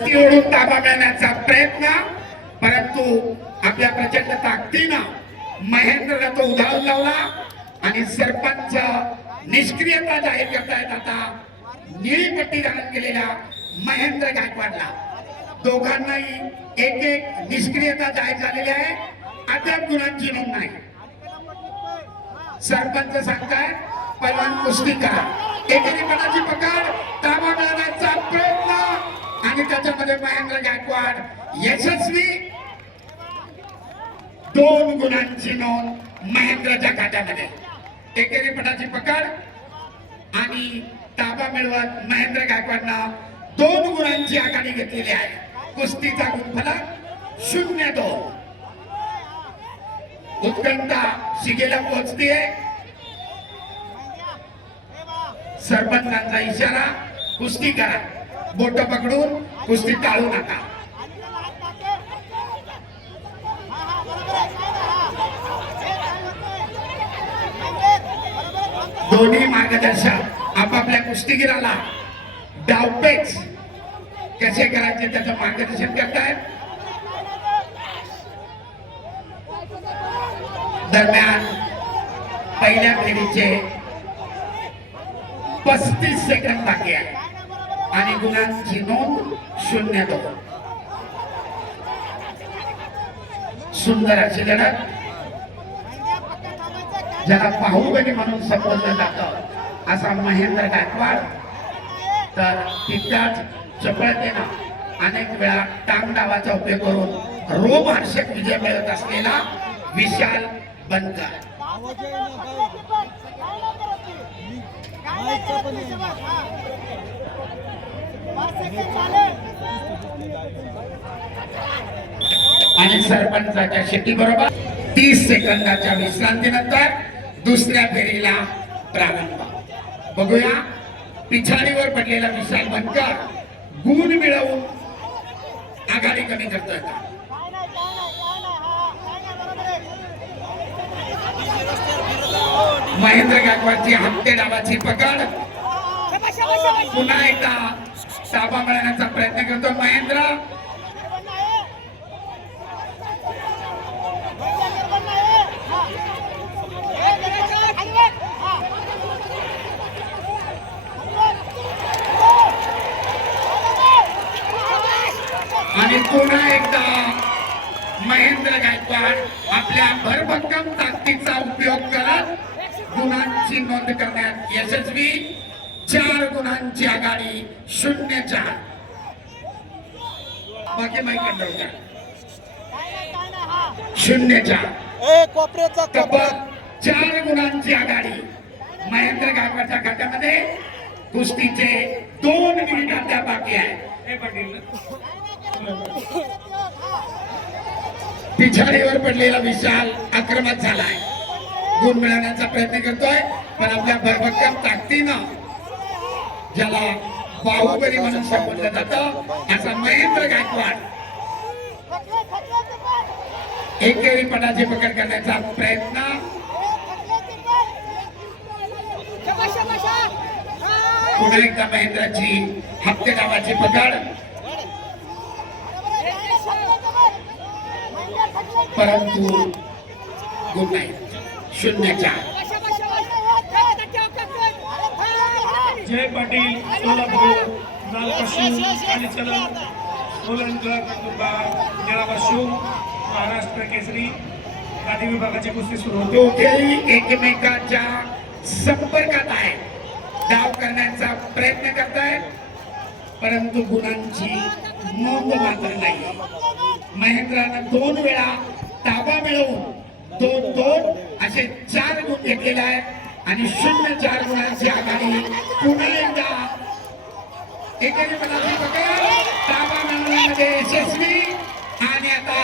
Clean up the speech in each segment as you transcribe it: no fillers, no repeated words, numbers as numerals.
ओढून ताबा मिळण्याचा प्रयत्न, परंतु आपल्या प्रचंड ताकदीनं महेंद्रला तो उधाव लावला आणि सरपंच निष्क्रियता जाहीर करतायत. आता निळी पट्टी धारण केलेल्या महेंद्र गायकवाडला दोघांनाही एक एक निष्क्रियता जाहीर झालेली आहे. अद्याप गुणांची नोंद नाही. सरपंच सांगतायत पहिलवान कुस्ती करा. एकेरीपणाची पकड, ताबा मिळवण्याचा प्रयत्न आणि त्याच्यामध्ये महेंद्र गायकवाड यशस्वी. 2 गुणांची नोंद महेंद्रच्या खात्यामध्ये. एकेरीपणाची पकड आणि ताबा मिळवत महेंद्र गायकवाडनं 2 गुणांची आघाडी घेतलेली आहे. कुस्तीचा गुणफलक 0-2. उत्कंठा शिगेला पोहोचतीये. सरपंचांचा इशारा, कुस्ती करा. बोट पकडून कुस्ती टाळू नका. दोन्ही मार्गदर्शक आपापल्या कुस्तीगीराला डावपेच कसे करायचे त्याचं मार्गदर्शन करतायत. दरम्यान पहिल्या फेरीचे 35 सेकंद बाकी आहे आणि गुणांची नोंद 0-2. सुंदर अशी लढत, ज्याला बाहुबली म्हणून संबोधलं जातं असा महेंद्र गायकवाड, तर तितक्याच चपळतेनं अनेक वेळा टांग डावाचा उपयोग करून रोमहर्षक विजय मिळवत असलेला विशाल बनकर. आणि सरपंचाच्या शेती बरोबर 30 सेकंदाच्या विश्रांतीनंतर दुसऱ्या फेरीला प्रारंभ. बघूया पिछाडीवर पडलेला विशाल बनकर गुण मिळवून आघाडी कमी करतोय का. महेंद्र गायकवाडची हप्ते डावाची पकड, पुन्हा एकदा ताबा मिळवण्याचा प्रयत्न करतो महेंद्र. आणि पुन्हा एकदा महेंद्र गायकवाड आपल्या भरभक्कम ताकदीचा उपयोग करत गुणांची नोंद करण्यात यशस्वी. 4 गुणांची आघाडी 0-4. बाकी माहिती कंट्रोल 0-4. तब्बल 4 गुणांची आघाडी महेंद्र गायकवाडच्या खात्यामध्ये. कुस्तीचे 2 मिनिट अद्याप बाकी आहे. पिछाडीवर पडलेला विशाल आक्रमक झालाय. गुण मिळवण्याचा प्रयत्न करतोय, पण आपल्या भरभक्कम ताकदीनं, ज्याला बाहुबली म्हणून संबोधलं जातं असा महेंद्र गायकवाड एकेरीपणाची पकड करण्याचा प्रयत्न. पुन्हा एकदा महेंद्राची हप्ते डावाची पकड, परंतु गुण नाही. 0-4. जय पाटील सोलापूर, लालपाशू आणि चलन सोलंकर नंदुरबार, निळापाशू महाराष्ट्र केसरी गादी विभागाची कुस्ती सुरू होती. दोघेही एकमेकांच्या संपर्कात आहे, डाव करण्याचा प्रयत्न करतायत, परंतु गुणांची नोंद मात्र नाही. महेंद्रानं 2 वेळा ताबा मिळवून 2-2 असे 4 गुण घेतलेले आहेत आणि 0-4 गुणांची आघाडी. पुन्हा एकदा एकेरीपणाची पकड, ताबा मिळवण्यामध्ये यशस्वी आणि आता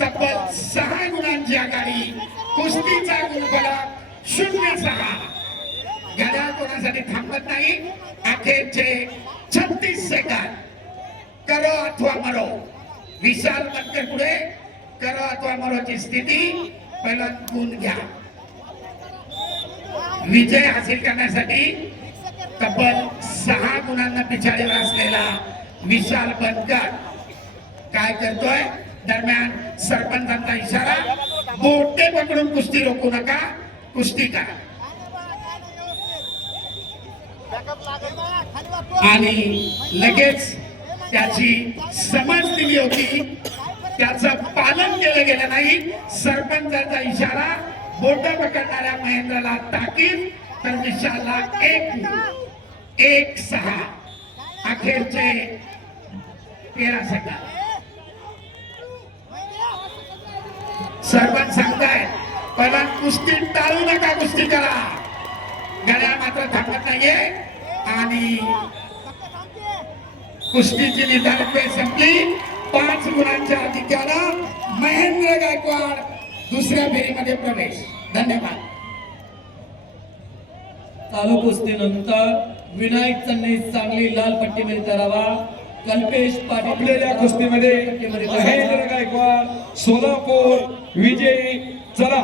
तब्बल 6 गुणांची आघाडी. कुस्तीचा गुणफलक 0-6. घड्याळ कोणासाठी थांबत नाही. अखेरचे 36 सेकंद. करो अथवा मरो. विशाल बनकर पुढे, करो अथवा मरोची स्थिती. पहिला गुण घ्या. विजय हासिल करण्यासाठी तब्बल 6 गुणांना पिछाडीवर असलेला विशाल बनकर काय करतोय दरम्यान सरपंचांचा इशारा बोटे पकडून कुस्ती रोखू नका कुस्ती करा आणि लगेच त्याची समज दिली होती त्याचं पालन केलं गेलं नाही सरपंचाचा इशारा बोट पकडणाऱ्या महेंद्रला ताकीद तर विशालला 1-6 अखेरचे 13 सेकंद सरपंच सांगताय पण कुस्ती टाळू नका कुस्ती करा गड्या मात्र थांबत नाहीये आणि कुस्तीची निर्धारित वेळ संपली 5 गुणांच्या आधिक्यानं महेंद्र गायकवाड दुसऱ्या फेरीमध्ये प्रवेश धन्यवाद चालू कुस्तीनंतर विनायक चन्ने सांगली लाल पट्टीमध्ये करावा कल्पेश पाटील आपलेल्या कुस्तीमध्ये महेंद्र गायकवाड सोलापूर विजयी चला